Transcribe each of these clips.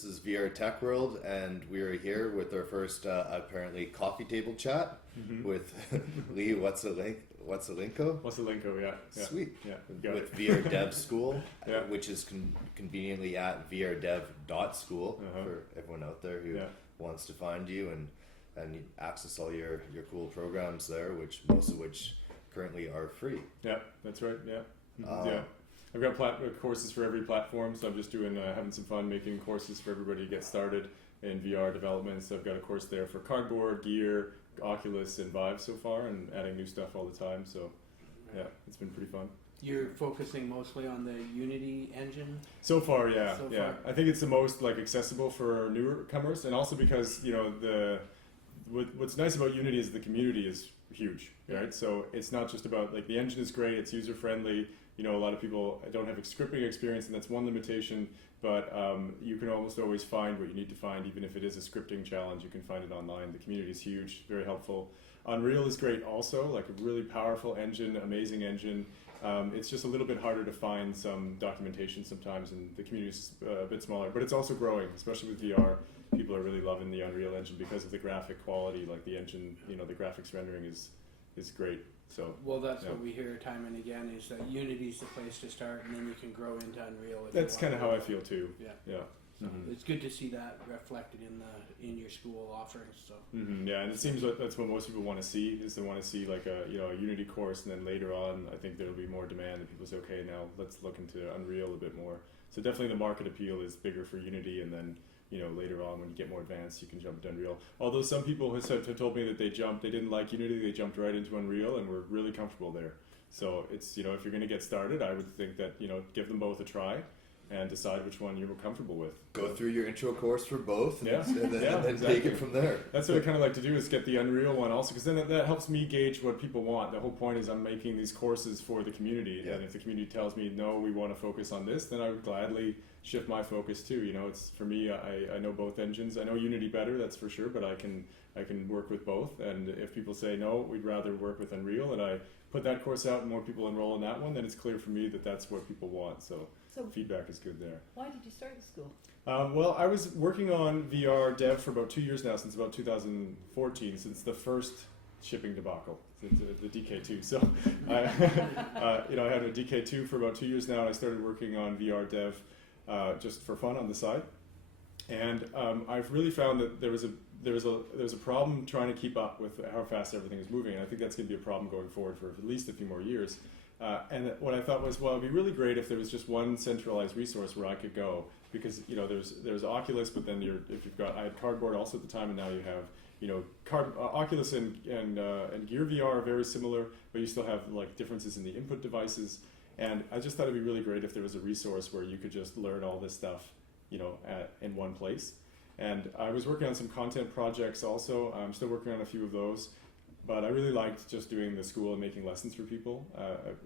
This is VRTech.World, and we are here with our first apparently coffee table chat with Lee Wasilenko. Wasilenko, yeah. Sweet. Yeah, with VRdev.School, Yeah. which is conveniently at vrdev.school Uh-huh. for everyone out there who Yeah. wants to find you and access all your cool programs there, most of which currently are free. Yeah, that's right. Yeah. Um, Yeah. I've got courses for every platform, so I'm just doing having some fun making courses for everybody to get started in VR development. So I've got a course there for cardboard, gear, Oculus, and Vive so far, and adding new stuff all the time. So yeah, it's been pretty fun. You're focusing mostly on the Unity engine? So far, yeah. So yeah. far. I think it's the most accessible for newcomers, and also because what's nice about Unity is the community is huge, right? So it's not just about the engine is great, it's user friendly. A lot of people don't have scripting experience, and that's one limitation. But you can almost always find what you need to find, even if it is a scripting challenge. You can find it online. The community is huge, very helpful. Unreal is great, also a really powerful engine, amazing engine. It's just a little bit harder to find some documentation sometimes, and the community is a bit smaller. But it's also growing, especially with VR. People are really loving the Unreal Engine because of the graphic quality. The engine, the graphics rendering is great. So Well, that's yeah. what we hear time and again, is that Unity's the place to start, and then you can grow into Unreal. That's kind of how I feel too. Yeah. Yeah. So it's good to see that reflected in your school offerings. So Yeah, and it seems like that's what most people want to see. Is they want to see a Unity course, and then later on, I think there'll be more demand, and people say, okay, now let's look into Unreal a bit more. So definitely the market appeal is bigger for Unity, and then later on when you get more advanced, you can jump to Unreal. Although some people have told me that they didn't like Unity, they jumped right into Unreal, and were really comfortable there. So it's if you're going to get started, I would think that give them both a try, and decide which one you're comfortable with. Go through your intro course for both, Yeah. and then, and then Exactly. take it from there. That's what I kind of like to do, is get the Unreal one also, because then that helps me gauge what people want. The whole point is I'm making these courses for the community, Yeah. and if the community tells me, no, we want to focus on this, then I would gladly shift my focus too. It's for me, I know both engines. I know Unity better, that's for sure, but I can work with both. And if people say, no, we'd rather work with Unreal, and I put that course out and more people enroll in that one, then it's clear for me that that's what people want. So feedback is good there. Why did you start the school? Well, I was working on VR dev for about 2 years now, since about 2014, since the first shipping debacle, the DK2. So I had a DK2 for about 2 years now, and I started working on VR dev just for fun on the side. And I've really found that there was a problem trying to keep up with how fast everything is moving, and I think that's going to be a problem going forward for at least a few more years. And what I thought was, well, it'd be really great if there was just one centralized resource where I could go, because there's Oculus, but then I had Cardboard also at the time, and now you have Oculus and Gear VR are very similar, but you still have differences in the input devices. And I just thought it'd be really great if there was a resource where you could just learn all this stuff, in one place. And I was working on some content projects also. I'm still working on a few of those. But I really liked just doing the school and making lessons for people.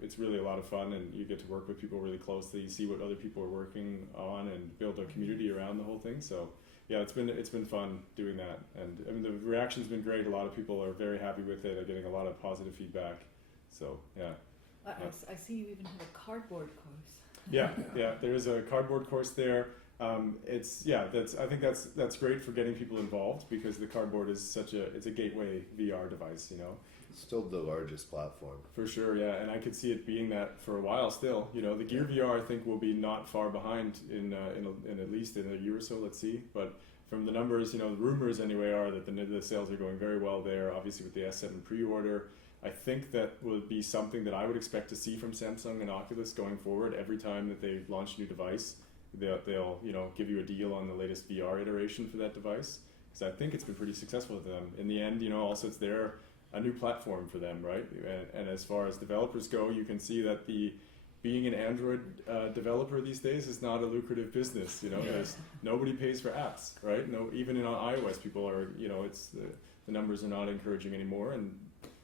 It's really a lot of fun, and you get to work with people really closely. You see what other people are working on and build a community around the whole thing. So yeah, it's been fun doing that. And I mean, the reaction's been great. A lot of people are very happy with it. I'm getting a lot of positive feedback. So yeah. I see you even have a cardboard course. Yeah, there is a cardboard course there. I think that's great for getting people involved, because the cardboard is it's a gateway VR device, It's still the largest platform. For sure, yeah, and I could see it being that for a while still. The Gear VR I think will be not far behind in at least in a year or so. Let's see, but from the numbers, the rumors anyway are that the sales are going very well there. Obviously with the S7 pre-order. I think that would be something that I would expect to see from Samsung and Oculus going forward. Every time that they launch a new device, they'll give you a deal on the latest VR iteration for that device, because I think it's been pretty successful with them. In the end, also it's a new platform for them, right? And as far as developers go, you can see that being an Android developer these days is not a lucrative business. There's nobody pays for apps, right? No, even in iOS, people are the numbers are not encouraging anymore, and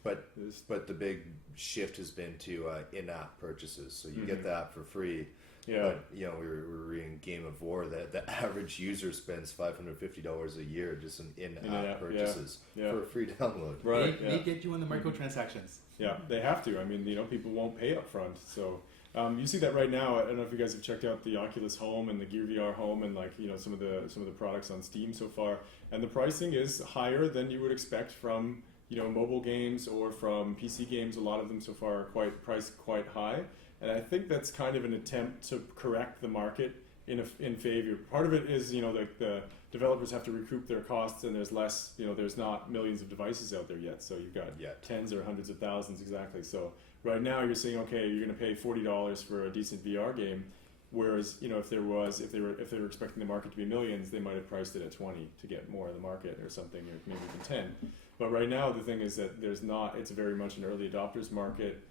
But the big shift has been to in-app purchases. So you get the app for free. Yeah. But we're reading Game of War that the average user spends $550 a year just in in-app purchases for a free download. Right. They get you on the microtransactions. Yeah, they have to. I mean, people won't pay up front. So you see that right now. I don't know if you guys have checked out the Oculus Home and the Gear VR Home and some of the products on Steam so far. And the pricing is higher than you would expect from mobile games or from PC games. A lot of them so far are priced quite high. And I think that's kind of an attempt to correct the market in favor. Part of it is, the developers have to recoup their costs, and there's less, there's not millions of devices out there yet. So you've got tens or hundreds of thousands exactly. So right now you're saying, okay, you're going to pay $40 for a decent VR game, whereas if they were expecting the market to be millions, they might have priced it at 20 to get more of the market or something, or maybe even 10. But right now the thing is that it's very much an early adopters market.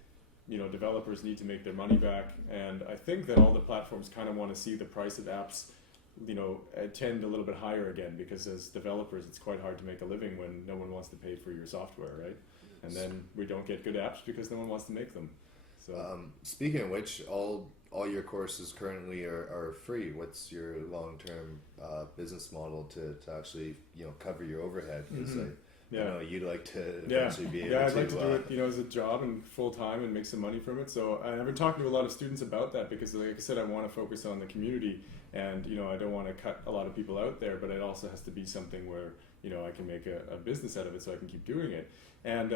Developers need to make their money back, and I think that all the platforms kind of want to see the price of apps, tend a little bit higher again, because as developers, it's quite hard to make a living when no one wants to pay for your software, right? And then we don't get good apps because no one wants to make them. So, speaking of which, all your courses currently are free. What's your long-term business model to actually cover your overhead? Because you'd like to eventually be able to. I'd like to do it, as a job and full time and make some money from it. So I've been talking to a lot of students about that because, like I said, I want to focus on the community, and I don't want to cut a lot of people out there, but it also has to be something where I can make a business out of it, so I can keep doing it. And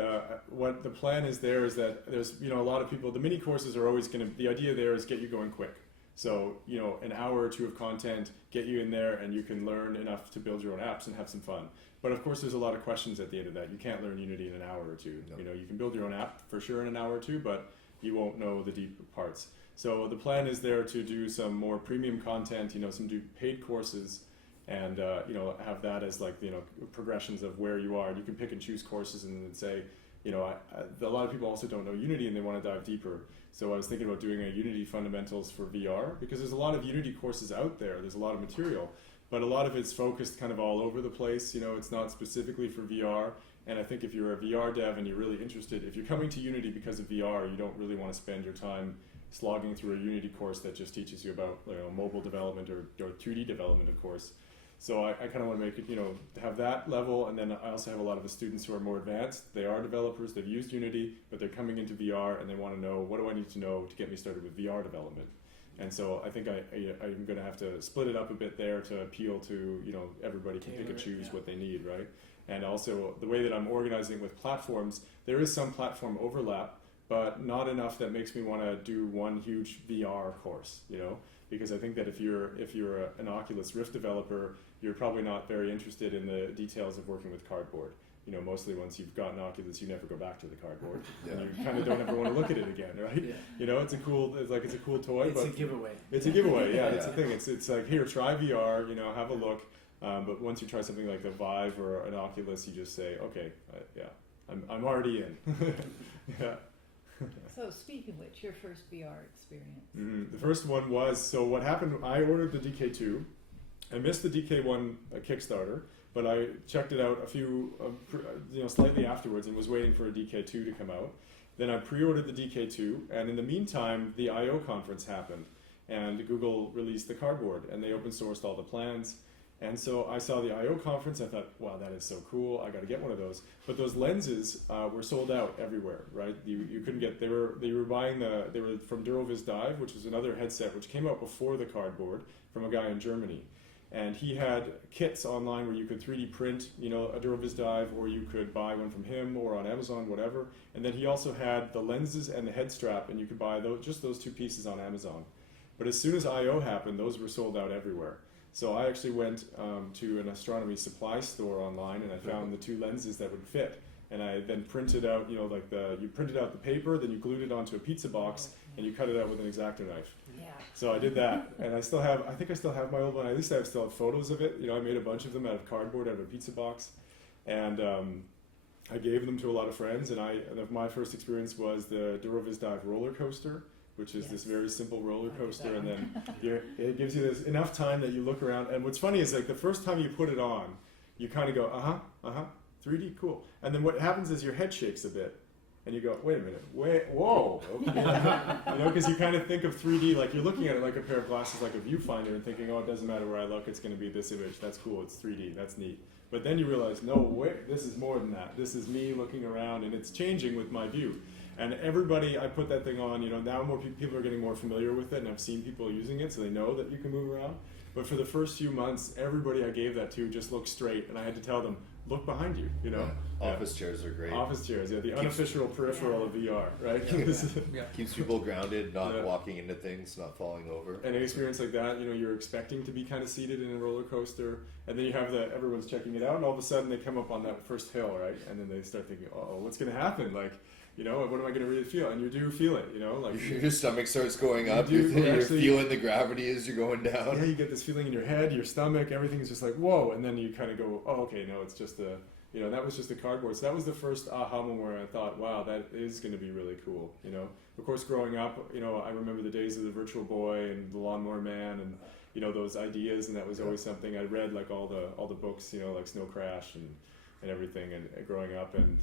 what the plan is there is that there's a lot of people. The mini courses are always going to. The idea there is get you going quick. So an hour or two of content, get you in there, and you can learn enough to build your own apps and have some fun. But of course, there's a lot of questions at the end of that. You can't learn Unity in an hour or two. No. You can build your own app for sure in an hour or two, but you won't know the deep parts. So the plan is there to do some more premium content, some do paid courses, and have that as progressions of where you are. You can pick and choose courses and then say, a lot of people also don't know Unity and they want to dive deeper. So I was thinking about doing a Unity fundamentals for VR, because there's a lot of Unity courses out there. There's a lot of material, but a lot of it's focused kind of all over the place. It's not specifically for VR. And I think if you're a VR dev and you're really interested, if you're coming to Unity because of VR, you don't really want to spend your time slogging through a Unity course that just teaches you about mobile development or 2D development, of course. So I kind of want to make it, have that level, and then I also have a lot of the students who are more advanced. They are developers, they've used Unity, but they're coming into VR and they want to know, what do I need to know to get me started with VR development? And so I think I'm going to have to split it up a bit there to appeal to, everybody can pick and choose what they need, right? And also the way that I'm organizing with platforms, there is some platform overlap, but not enough that makes me want to do one huge VR course, because I think that if you're an Oculus Rift developer, you're probably not very interested in the details of working with cardboard. Mostly once you've gotten Oculus, you never go back to the cardboard, and you kind of don't ever want to look at it again, right? Yeah. It's a cool toy. It's a giveaway. It's a giveaway, yeah. It's the thing. It's like, here, try VR. Have a look. But once you try something like the Vive or an Oculus, you just say, okay, I'm already in. Yeah. So speaking of which, your first VR experience. Mm-hmm. The first one was, so what happened, I ordered the DK2. I missed the DK1 Kickstarter, but I checked it out a few, slightly afterwards and was waiting for a DK2 to come out. Then I pre-ordered the DK2, and in the meantime, the I/O conference happened, and Google released the cardboard, and they open sourced all the plans. And so I saw the I/O conference. I thought, wow, that is so cool. I got to get one of those. But those lenses were sold out everywhere, right? You couldn't get. They were from Durovis Dive, which is another headset which came out before the cardboard from a guy in Germany, and he had kits online where you could 3D print, a Durovis Dive, or you could buy one from him or on Amazon, whatever. And then he also had the lenses and the head strap, and you could buy just those two pieces on Amazon. But as soon as I/O happened, those were sold out everywhere. So I actually went to an astronomy supply store online, and I found the two lenses that would fit. And I then printed out, you printed out the paper, then you glued it onto a pizza box, and you cut it out with an X-Acto knife. Yeah. So I did that, and I still have my old one. At least I still have photos of it. I made a bunch of them out of cardboard, out of a pizza box, and I gave them to a lot of friends. And my first experience was the Durovis Dive roller coaster, which is this very simple roller coaster, and then it gives you this enough time that you look around. And what's funny is, the first time you put it on, you kind of go, 3D, cool. And then what happens is your head shakes a bit, and you go, wait a minute, whoa, okay. You know, because you kind of think of 3D like you're looking at it like a pair of glasses, like a viewfinder, and thinking, oh, it doesn't matter where I look, it's going to be this image. That's cool. It's 3D. That's neat. But then you realize, no, wait, this is more than that. This is me looking around, and it's changing with my view. And everybody, I put that thing on, you know, now more people are getting more familiar with it, and I've seen people using it, so they know that you can move around. But for the first few months, everybody I gave that to just looked straight, and I had to tell them, look behind you, you know. Yeah. Office chairs are great. Office chairs, yeah, the unofficial peripheral of VR, right? Keeps people grounded, not walking into things, not falling over. And an experience like that, you know, you're expecting to be kind of seated in a roller coaster, and then you have everyone's checking it out, and all of a sudden they come up on that first hill, right? And then they start thinking, oh, what's going to happen? Like, you know, what am I going to really feel? And you do feel it, you know, like your stomach starts going up. You're feeling the gravity as you're going down. Yeah, you get this feeling in your head, your stomach, everything's just like whoa, and then you kind of go, oh, okay, no, it's just you know, that was just a cardboard. So that was the first aha moment where I thought, wow, that is going to be really cool. You know, of course, growing up, you know, I remember the days of the Virtual Boy and the Lawnmower Man, and you know those ideas, and that was always something I read, like all the books, you know, like Snow Crash and everything, and growing up, and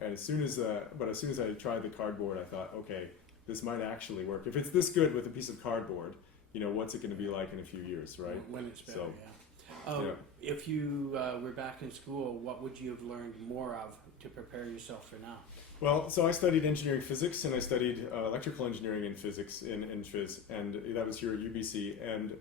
as soon as I tried the cardboard, I thought, okay, this might actually work. If it's this good with a piece of cardboard, you know, what's it going to be like in a few years, right? When it's better, So, yeah. If you were back in school, what would you have learned more of to prepare yourself for now? Well, so I studied engineering physics, and I studied electrical engineering and physics in Phys, and that was here at UBC, and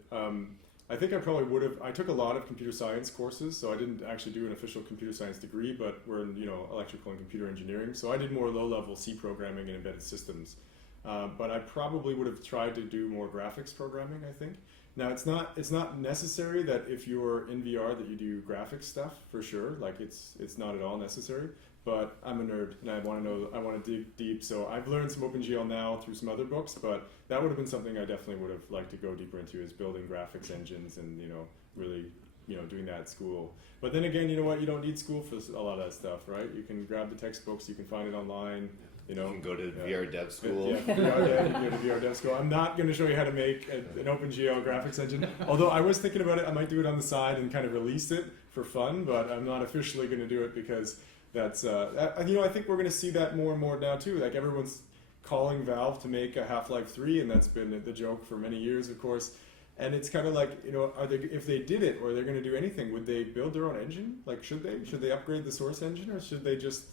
I think I probably would have. I took a lot of computer science courses, so I didn't actually do an official computer science degree, but we're in, you know, electrical and computer engineering. So I did more low-level C programming and embedded systems. But I probably would have tried to do more graphics programming, I think. Now it's not necessary that if you're in VR that you do graphics stuff for sure. Like it's not at all necessary. But I'm a nerd and I want to dig deep. So I've learned some OpenGL now through some other books, but that would have been something I definitely would have liked to go deeper into, is building graphics engines and, you know, really, you know, doing that at school. But then again, you know what? You don't need school for a lot of that stuff, right? You can grab the textbooks, you can find it online. You know, you can go to VRTech.School. Yeah, VRTech, you can go to VRTech.School. I'm not going to show you how to make an OpenGL graphics engine. Although I was thinking about it, I might do it on the side and kind of release it for fun, but I'm not officially going to do it because that's, you know, I think we're going to see that more and more now too. Like everyone's calling Valve to make a Half-Life 3, and that's been the joke for many years, of course. And it's kind of like, you know, if they did it or they're going to do anything, would they build their own engine? Like, should they upgrade the source engine, or should they just,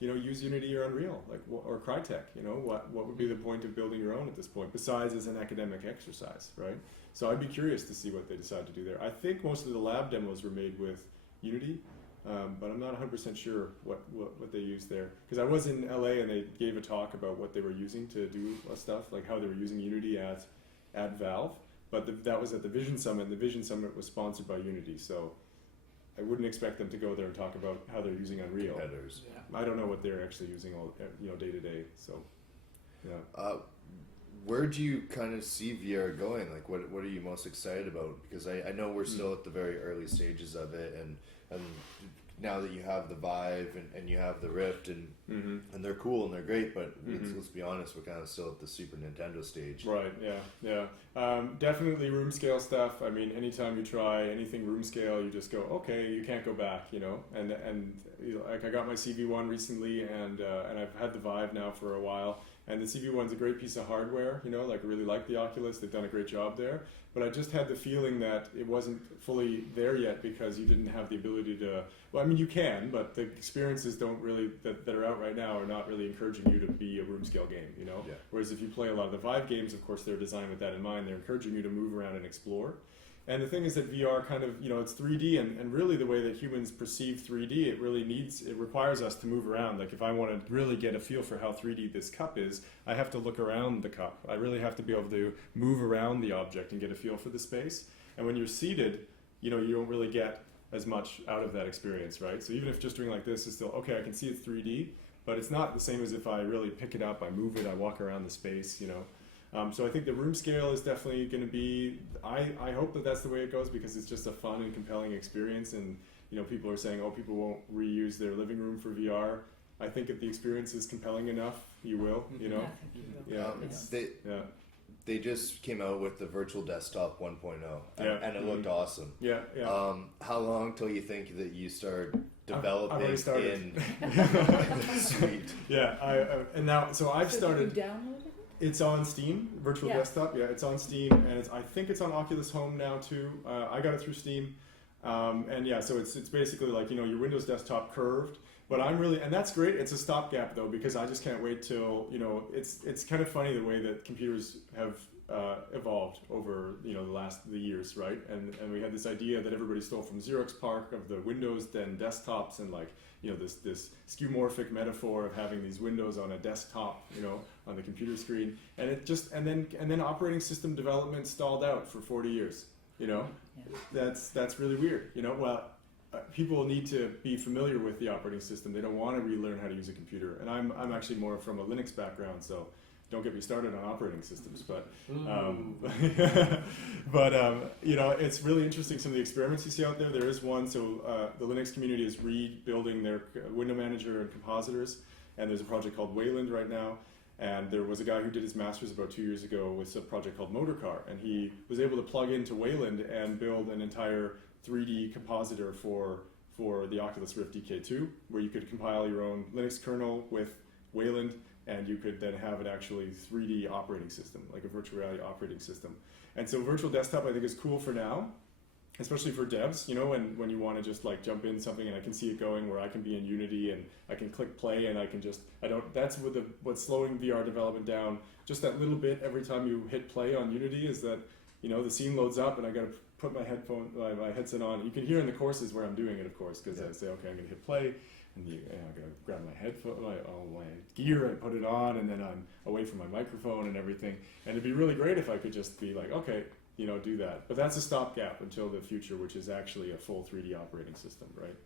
you know, use Unity or Unreal, like, or Crytek? You know, what would be the point of building your own at this point, besides as an academic exercise, right? So I'd be curious to see what they decide to do there. I think most of the lab demos were made with Unity, but I'm not 100% sure what they used there. Because I was in LA and they gave a talk about what they were using to do stuff, like how they were using Unity at Valve. But that was at the Vision Summit, and the Vision Summit was sponsored by Unity, so I wouldn't expect them to go there and talk about how they're using Unreal. Competitors. I don't know what they're actually using all, you know, day to day. So, yeah. Where do you kind of see VR going? Like, what are you most excited about? Because I know we're still at the very early stages of it, and now that you have the Vive and you have the Rift, and they're cool and they're great, but let's be honest, we're kind of still at the Super Nintendo stage. Right. Yeah. Definitely room scale stuff. I mean, anytime you try anything room scale, you just go, okay, you can't go back, you know. And you know, like I got my CV1 recently, and I've had the Vive now for a while. And the CV1's a great piece of hardware, you know, like I really like the Oculus. They've done a great job there. But I just had the feeling that it wasn't fully there yet because you didn't have the ability to, well, I mean, you can, but the experiences don't really, that are out right now are not really encouraging you to be a room scale game, you know? Yeah. Whereas if you play a lot of the Vive games, of course, they're designed with that in mind. They're encouraging you to move around and explore. And the thing is that VR kind of, you know, it's 3D, and really the way that humans perceive 3D, it requires us to move around. Like if I want to really get a feel for how 3D this cup is, I have to look around the cup. I really have to be able to move around the object and get a feel for the space. And when you're seated, you know, you don't really get as much out of that experience, right? So even if just doing like this is still, okay, I can see it's 3D, but it's not the same as if I really pick it up, I move it, I walk around the space, you know. So I think the room scale is definitely going to be, I hope that that's the way it goes, because it's just a fun and compelling experience. And, you know, people are saying, oh, people won't reuse their living room for VR. I think if the experience is compelling enough, you will, you know. Yeah. They just came out with the Virtual Desktop 1.0, and it looked awesome. Yeah. How long till you think that you start developing I've already started. in Suite. Yeah, and now so I've So started. you downloaded it? It's on Steam, Virtual Yeah. Desktop. Yeah, it's on Steam, and I think it's on Oculus Home now too. I got it through Steam, and yeah, so it's basically like your Windows desktop curved. But I'm really, and that's great. It's a stopgap though, because I just can't wait till it's kind of funny the way that computers have evolved over the years, right? And we had this idea that everybody stole from Xerox PARC of the Windows then desktops, and like this skeuomorphic metaphor of having these windows on a desktop, on the computer screen, and it just and then operating system development stalled out for 40 years. That's really weird. People need to be familiar with the operating system. They don't want to relearn how to use a computer. And I'm actually more from a Linux background, so don't get me started on operating systems. But it's really interesting, some of the experiments you see out there. There is one. So the Linux community is rebuilding their window manager and compositors, and there's a project called Wayland right now. And there was a guy who did his master's about 2 years ago with a project called Motorcar, and he was able to plug into Wayland and build an entire 3D compositor for the Oculus Rift DK2, where you could compile your own Linux kernel with Wayland, and you could then have an actually 3D operating system, like a virtual reality operating system. And so virtual desktop I think is cool for now, especially for devs, when you want to just like jump in something and I can see it going, where I can be in Unity and I can click play and that's what's slowing VR development down just that little bit every time you hit play on Unity, is that the scene loads up and I got to put my headset on. You can hear in the courses where I'm doing it, of course, because I say, okay, I'm going to hit play, and I'm going to grab my headphone, my gear, and put it on, and then I'm away from my microphone and everything. And it'd be really great if I could just be like, okay, do that. But that's a stopgap until the future, which is actually a full 3D operating system, right?